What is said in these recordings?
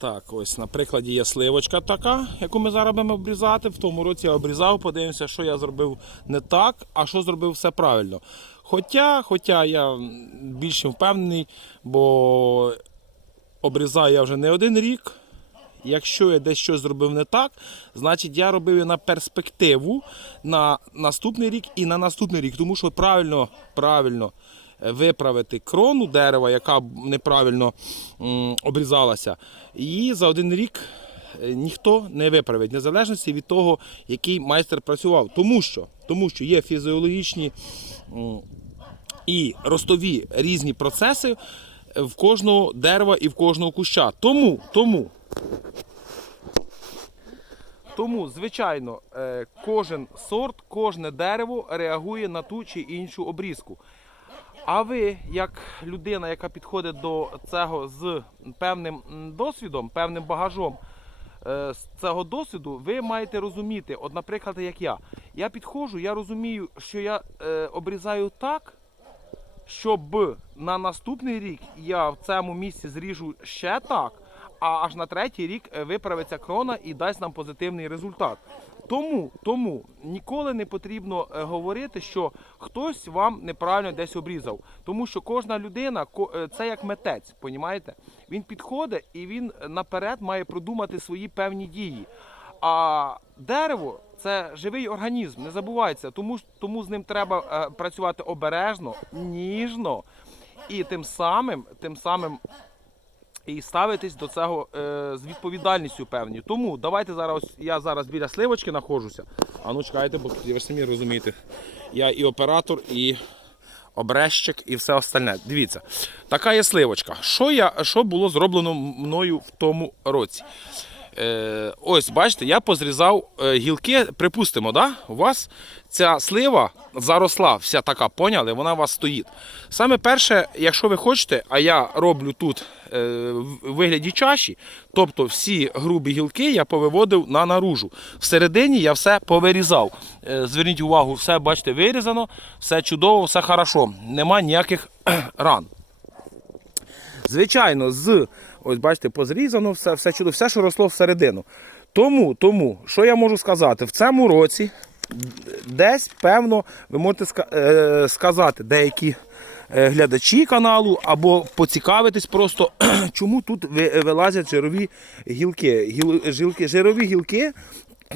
Так, ось на прикладі є сливочка така, яку ми зараз будемо обрізати. В тому році я обрізав, подивимося, що я зробив не так, а що зробив все правильно. Хоча, хоча я більш впевнений, бо обрізаю я вже не один рік. Якщо я десь щось зробив не так, значить я робив на перспективу на наступний рік і на наступний рік. Тому що правильно, правильно виправити крону дерева, яка неправильно обрізалася, її за один рік е, ніхто не виправить, незалежно від того, який майстер працював. Тому що, тому що є фізіологічні і ростові різні процеси в кожного дерева і в кожного куща. Тому, тому тому, звичайно, е, кожен сорт, кожне дерево реагує на ту чи іншу обрізку. А ви, як людина, яка підходить до цього з певним досвідом, певним багажом е, з цього досвіду, ви маєте розуміти, от, наприклад, як я. Я підходжу, я розумію, що я е, обрізаю так, щоб на наступний рік я в цьому місці зріжу ще так, а аж на третій рік е, виправиться крона і дасть нам позитивний результат. Тому, тому ніколи не потрібно е, говорити, що хтось вам неправильно десь обрізав. Тому що кожна людина е, це як митець, понімаєте? Він підходить і він наперед має продумати свої певні дії. А дерево це живий організм, не забувайте, тому, тому з ним треба е, працювати обережно, ніжно і тим самим, тим самим і ставитись до цього е, з відповідальністю певною. Тому давайте зараз я зараз біля сливочки знаходжуся. А ну чекайте, бо ви самі розумієте. Я і оператор, і обрещик, і все остальне. Дивіться, така є сливочка. Що, я, що було зроблено мною в тому році? Е, ось, бачите, я позрізав е, гілки, припустимо, да? у вас ця слива заросла, вся така, поняли, вона у вас стоїть. Саме перше, якщо ви хочете, а я роблю тут е, в вигляді чаші, тобто всі грубі гілки я повиводив на наружу. Всередині я все повирізав. Е, зверніть увагу, все, бачите, вирізано, все чудово, все хорошо, нема ніяких ран. Звичайно, з ось бачите, позрізано все, все чудо, все, що росло всередину. Тому, тому, що я можу сказати, в цьому році десь, певно, ви можете е, сказати деякі е, глядачі каналу або поцікавитись просто, чому тут вилазять жирові гілки. Гіл, жилки, жирові гілки.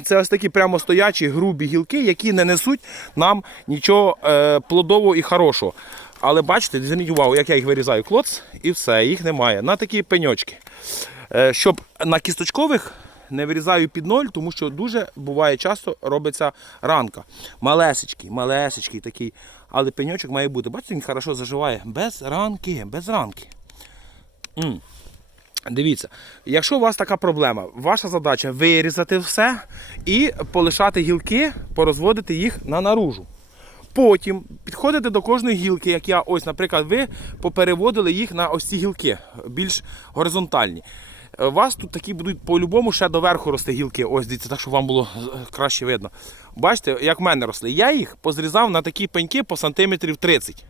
Це ось такі прямо стоячі грубі гілки, які не несуть нам нічого е, плодового і хорошого. Але бачите, зверніть увагу, як я їх вирізаю клоц, і все, їх немає. На такі пеньочки. Е, щоб на кісточкових не вирізаю під ноль, тому що дуже буває часто робиться ранка. Малесечкий, малесечкий такий. Але пеньочок має бути. Бачите, він хорошо заживає. Без ранки, без ранки. М. Дивіться, якщо у вас така проблема, ваша задача вирізати все і полишати гілки, порозводити їх на наружу. Потім підходите до кожної гілки, як я, ось, наприклад, ви попереводили їх на ось ці гілки, більш горизонтальні. Е, У вас тут такі будуть по-любому ще доверху рости гілки. Ось дивіться, так, щоб вам було е, краще видно. Бачите, як в мене росли. Я їх позрізав на такі пеньки по сантиметрів 30.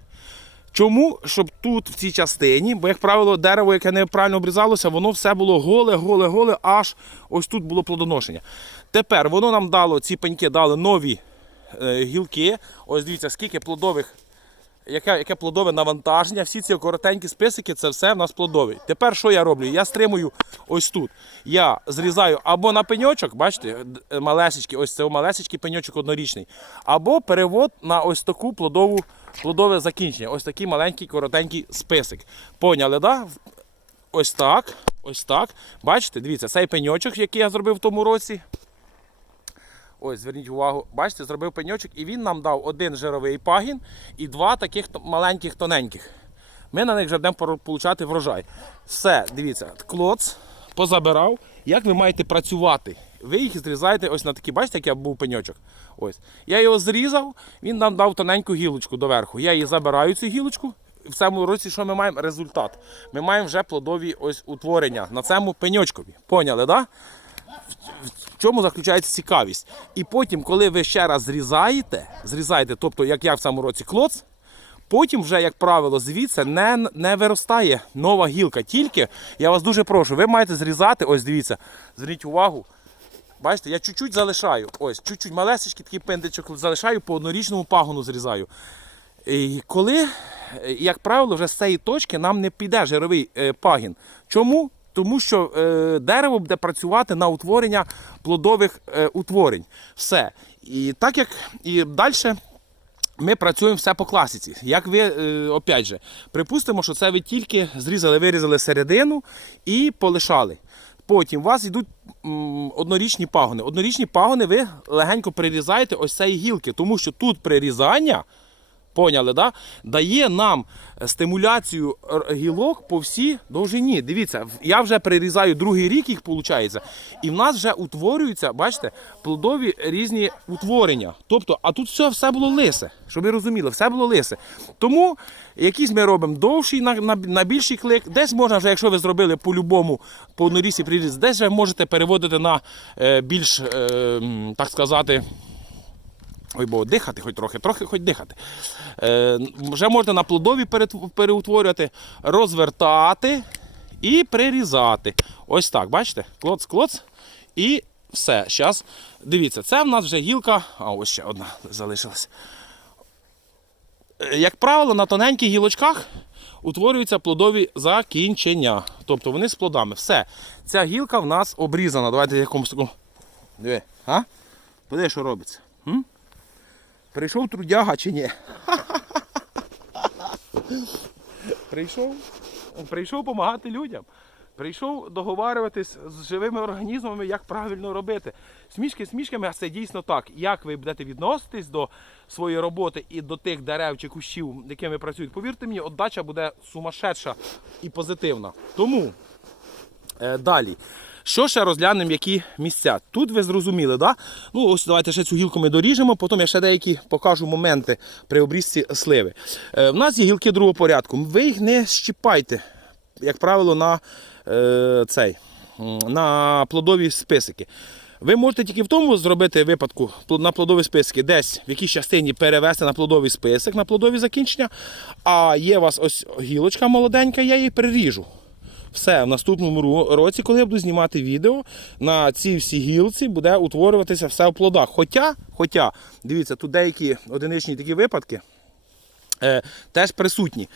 Чому? Щоб тут, в цій частині, бо, як правило, дерево, яке неправильно обрізалося, воно все було голе, голе, голе, аж ось тут було плодоношення. Тепер воно нам дало, ці пеньки дали нові е, гілки. Ось дивіться, скільки плодових, яке, яке плодове навантаження. Всі ці коротенькі списики, це все в нас плодові. Тепер що я роблю? Я стримую ось тут. Я зрізаю або на пеньочок, бачите, малесечки, ось це малесечкий пеньочок однорічний, або перевод на ось таку плодову, плодове закінчення. Ось такий маленький коротенький списик. Поняли, да? Ось так. Ось так. Бачите, дивіться, цей пеньочок, який я зробив в тому році. Ось, зверніть увагу, бачите, зробив пеньочок, і він нам дав один жировий пагін і два таких маленьких тоненьких. Ми на них вже будемо получати врожай. Все, дивіться, клоц позабирав. Як ви маєте працювати? Ви їх зрізаєте ось на такі, бачите, як я був пеньочок. Ось. Я його зрізав, він нам дав тоненьку гілочку доверху. Я її забираю, цю гілочку. В цьому році що ми маємо? Результат. Ми маємо вже плодові ось утворення на цьому пеньочкові. Поняли, так? Да? В чому заключається цікавість. І потім, коли ви ще раз зрізаєте, зрізаєте, тобто, як я в цьому році клоц, Потім вже, як правило, звідси не, не виростає нова гілка. Тільки я вас дуже прошу, ви маєте зрізати, ось дивіться, зверніть увагу. Бачите, я чуть-чуть залишаю. Ось, чуть-чуть малесечки такий пендичок залишаю, по однорічному пагону зрізаю. І коли, як правило, вже з цієї точки нам не піде жировий е, пагін. Чому? Тому що е, дерево буде працювати на утворення плодових е, утворень. Все. І так як і далі ми працюємо все по класиці. Як ви, е, опять же, припустимо, що це ви тільки зрізали, вирізали середину і полишали. Потім у вас йдуть однорічні пагони. Однорічні пагони ви легенько прирізаєте ось цієї гілки, тому що тут прирізання. Поняли, да? Дає нам е, стимуляцію гілок по всій довжині. Дивіться, я вже прирізаю другий рік їх, виходить, і в нас вже утворюються, бачите, плодові різні утворення. Тобто, а тут все, все було лисе, щоб ви розуміли, все було лисе. Тому якийсь ми робимо довший на, на, на більший клик. Десь можна вже, якщо ви зробили по-любому по однорісі приріз, десь вже можете переводити на е, більш, е, так сказати, Ой, бо дихати хоч трохи, трохи хоч дихати. Е, вже можна на плодові переутворювати, розвертати і прирізати. Ось так, бачите? Клоц, клоц. І все. Зараз дивіться, це в нас вже гілка. А ось ще одна залишилась. Е, Як правило, на тоненьких гілочках утворюються плодові закінчення. Тобто вони з плодами. Все. Ця гілка в нас обрізана. Давайте якомусь такому. Диви, а? Подивись, що робиться. М? Прийшов трудяга чи ні? Прийшов, прийшов допомагати людям. Прийшов договарюватись з живими організмами, як правильно робити. Смішки смішками, а це дійсно так. Як ви будете відноситись до своєї роботи і до тих дерев чи кущів, якими працюють, повірте мені, отдача буде сумасшедша і позитивна. Тому Е, далі. Що ще розглянемо, які місця? Тут ви зрозуміли, да? Ну, ось давайте ще цю гілку ми доріжемо, потім я ще деякі покажу моменти при обрізці сливи. Е, в нас є гілки другого порядку. Ви їх не щіпайте, як правило, на е, цей, на плодові списики. Ви можете тільки в тому зробити випадку на плодові списки, десь в якійсь частині перевести на плодовий список, на плодові закінчення. А є у вас ось гілочка молоденька, я її приріжу. Все, в наступному році, коли я буду знімати відео, на цій всій гілці буде утворюватися все в плодах. Хоча, хоча, дивіться, тут деякі одиничні такі випадки е, теж присутні.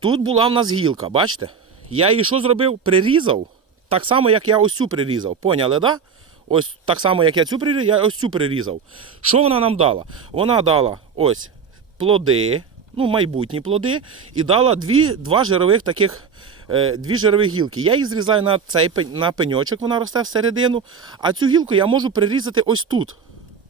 Тут була в нас гілка, бачите? Я її що зробив? Прирізав, так само, як я ось цю прирізав. Поняли, да? Ось так само, як я цю прирізав, я ось цю прирізав. Що вона нам дала? Вона дала ось плоди, ну, майбутні плоди, і дала дві, два жирових таких. Е, Дві жирові гілки. Я їх зрізаю на цей на пеньочок, вона росте всередину. А цю гілку я можу прирізати ось тут.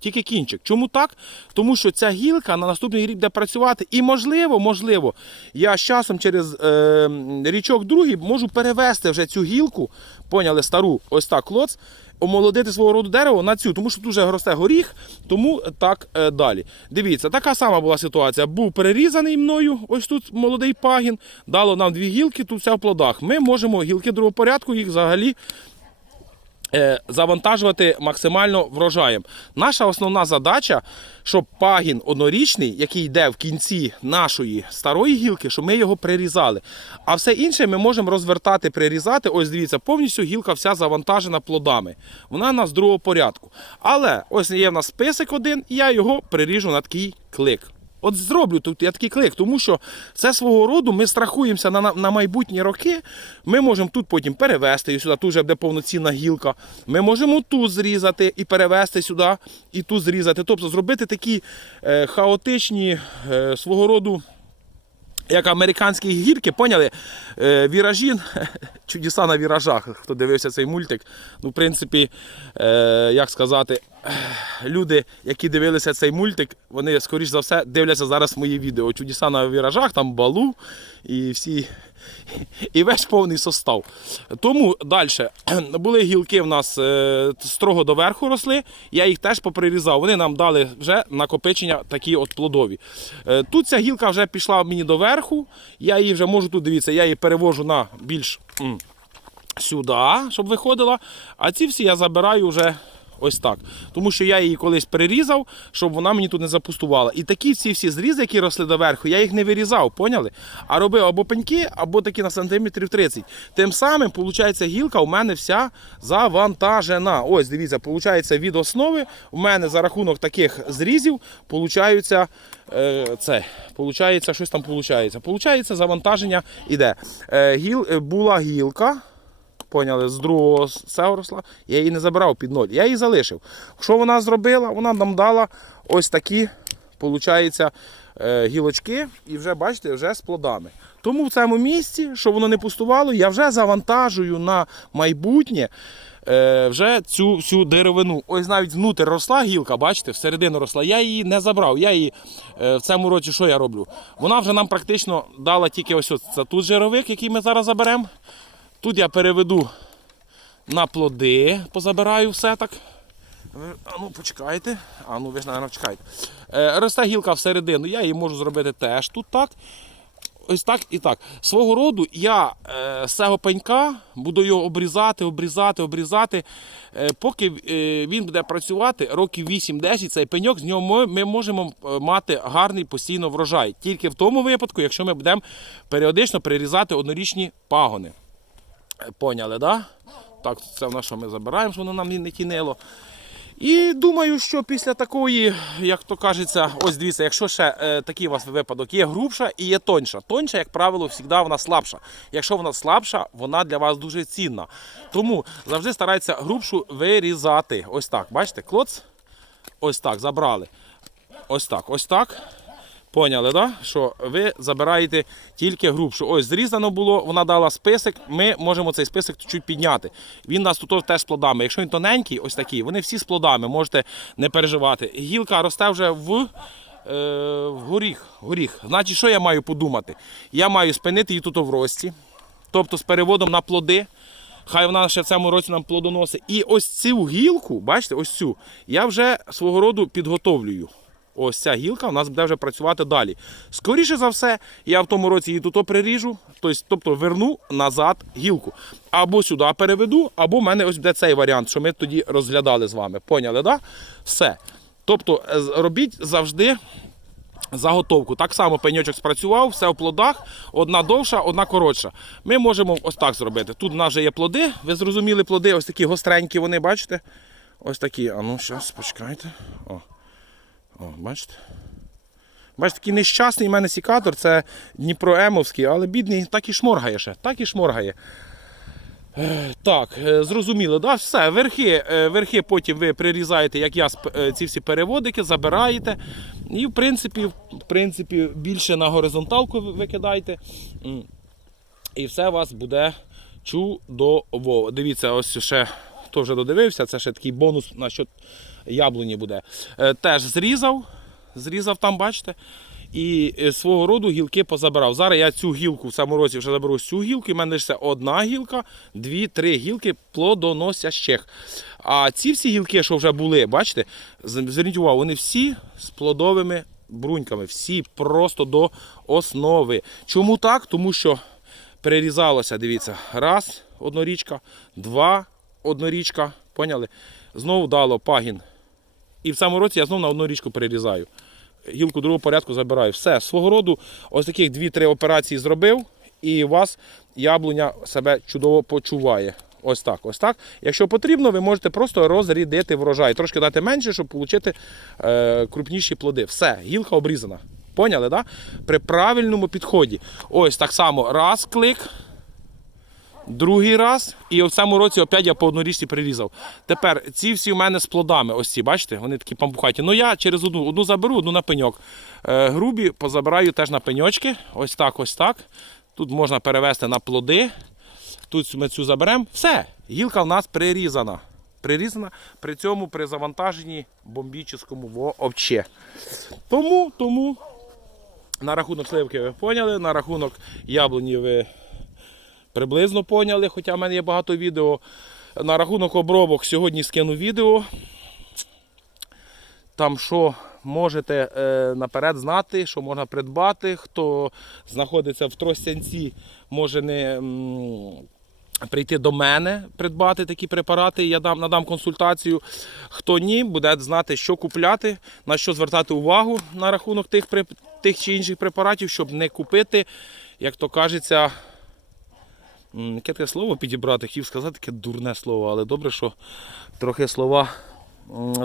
Тільки кінчик. Чому так? Тому що ця гілка на наступний рік буде працювати. І можливо, можливо, я з часом через е, річок другий можу перевести вже цю гілку, поняли, стару, ось так клоц, омолодити свого роду дерево на цю, тому що тут вже росте горіх, тому так е, далі. Дивіться, така сама була ситуація. Був перерізаний мною, ось тут молодий пагін, дало нам дві гілки, тут все в плодах. Ми можемо гілки другого порядку, їх взагалі завантажувати максимально врожаєм. Наша основна задача, щоб пагін однорічний, який йде в кінці нашої старої гілки, щоб ми його прирізали. А все інше ми можемо розвертати, прирізати. Ось дивіться, повністю гілка вся завантажена плодами. Вона у нас другого порядку. Але ось є в нас список один, і я його приріжу на такий клик. От зроблю тут я такий клик, тому що це свого роду ми страхуємося на, на, майбутні роки. Ми можемо тут потім перевести і сюди, тут вже буде повноцінна гілка. Ми можемо тут зрізати і перевести сюди, і тут зрізати. Тобто зробити такі е, хаотичні е, свого роду. Як американські гірки, поняли? Е, віражі, чудеса на віражах. Хто дивився цей мультик. Ну, в принципі, е, як сказати, люди, які дивилися цей мультик, вони, скоріш за все, дивляться зараз мої відео. Чудеса на віражах, там балу і всі. І весь повний состав. Тому далі були гілки в нас е, строго доверху росли. Я їх теж поприрізав. Вони нам дали вже накопичення такі от плодові. Е, тут ця гілка вже пішла мені доверху. Я її вже можу тут дивіться, я її перевожу на більш сюди, щоб виходила. А ці всі я забираю вже Ось так. Тому що я її колись перерізав, щоб вона мені тут не запустувала. І такі всі всі зрізи, які росли доверху, я їх не вирізав, поняли? А робив або пеньки, або такі на сантиметрів 30. Тим самим, виходить, гілка у мене вся завантажена. Ось, дивіться, виходить, від основи у мене за рахунок таких зрізів, виходить, е, це, получається, щось там виходить. Получається, завантаження іде. Е, гіл, е, була гілка. Поняли, з другого северосла я її не забирав під ноль. Я її залишив. Що вона зробила? Вона нам дала ось такі, виходить, гілочки, і вже бачите, вже з плодами. Тому в цьому місці, щоб воно не пустувало, я вже завантажую на майбутнє е, вже цю всю деревину. Ось навіть внутрі росла гілка, бачите, всередину росла. Я її не забрав. Я її е, в цьому році що я роблю? Вона вже нам практично дала тільки ось це тут жировик, який ми зараз заберемо. Тут я переведу на плоди, позабираю все так. А ну почекайте. А ну ви ж, мабуть, чекайте. Е, росте гілка всередину, я її можу зробити теж тут так. Ось так і так. Свого роду я е, з цього пенька буду його обрізати, обрізати, обрізати. Е, поки він буде працювати років 8-10, цей пеньок, з нього ми, ми можемо мати гарний постійно врожай. Тільки в тому випадку, якщо ми будемо періодично прирізати однорічні пагони. Поняли, да? Так, це в що ми забираємо, щоб воно нам не тінило. І думаю, що після такої, як то кажеться, ось дивіться, якщо ще е, такий у вас випадок, є грубша і є тоньша. Тоньша, як правило, завжди вона слабша. Якщо вона слабша, вона для вас дуже цінна. Тому завжди старайтеся грубшу вирізати. Ось так, бачите, клоц. Ось так, забрали. Ось так, ось так. Поняли, да? що ви забираєте тільки грубшу. Ось зрізано було, вона дала список. Ми можемо цей список чуть підняти. Він нас тут теж з плодами. Якщо він тоненький, ось такий, вони всі з плодами, можете не переживати. Гілка росте вже в, е, в горіх, горіх. Значить, що я маю подумати? Я маю спинити її тут в рості, тобто з переводом на плоди. Хай вона ще в цьому році нам плодоносить. І ось цю гілку, бачите, ось цю, я вже свого роду підготовлюю. Ось ця гілка у нас буде вже працювати далі. Скоріше за все, я в тому році її тут приріжу, тобто, тобто верну назад гілку. Або сюди переведу, або в мене ось буде цей варіант, що ми тоді розглядали з вами. Поняли, да? Все. Тобто е, робіть завжди заготовку. Так само пеньочок спрацював, все в плодах, одна довша, одна коротша. Ми можемо ось так зробити. Тут в нас вже є плоди, ви зрозуміли плоди, ось такі гостренькі вони, бачите? Ось такі. А ну, зараз, почекайте. О. О, бачите? Бачите, такий нещасний в мене сікатор, це Дніпроемовський, але бідний так і шморгає ще, так і шморгає. Е, Так, е, зрозуміло, да? все, верхи, е, верхи потім ви прирізаєте, як я ці всі переводики, забираєте. І в принципі, в принципі більше на горизонталку ви- викидаєте. І все у вас буде чудово. Дивіться, ось ще хто вже додивився, це ще такий бонус на що яблуні буде. Е, Теж зрізав, зрізав там, бачите. І е, свого роду гілки позабирав. Зараз я цю гілку в цьому році вже заберу цю гілку, і в мене лише одна гілка, дві, три гілки плодоносящих. А ці всі гілки, що вже були, бачите, зверніть увагу, вони всі з плодовими бруньками, всі просто до основи. Чому так? Тому що перерізалося, дивіться, раз, однорічка, два, однорічка, поняли? Знову дало пагін. І в цьому році я знову на одну річку перерізаю. Гілку другого порядку забираю. Все, свого роду ось таких 2-3 операції зробив, і у вас яблуня себе чудово почуває. Ось так, ось так. Якщо потрібно, ви можете просто розрідити врожай. Трошки дати менше, щоб отримати е, крупніші плоди. Все, гілка обрізана. Поняли, да? При правильному підході. Ось так само раз клик, другий раз, і в цьому році опять я по однорічці прирізав. Тепер ці всі у мене з плодами. Ось ці, бачите, вони такі пампухаті. Ну я через одну одну заберу, одну на пеньок. Е, грубі позабираю теж на пеньочки. Ось так, ось так. Тут можна перевести на плоди. Тут ми цю заберемо. Все, гілка в нас прирізана. Прирізана при цьому при завантаженні бомбічному вообще. Тому, тому на рахунок сливки ви поняли, на рахунок яблуні ви приблизно поняли, хоча в мене є багато відео. На рахунок обробок сьогодні скину відео. Там що можете е, наперед знати, що можна придбати. Хто знаходиться в Тростянці, може не, прийти до мене, придбати такі препарати, я дам, надам консультацію. Хто ні, буде знати, що купляти, на що звертати увагу на рахунок тих, тих чи інших препаратів, щоб не купити, як то кажеться, яке таке слово підібрати, хотів сказати таке дурне слово, але добре, що трохи слова,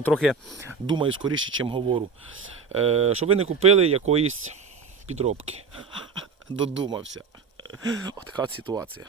трохи думаю скоріше, ніж говорю. Е, Щоб ви не купили якоїсь підробки. Додумався. От така ситуація.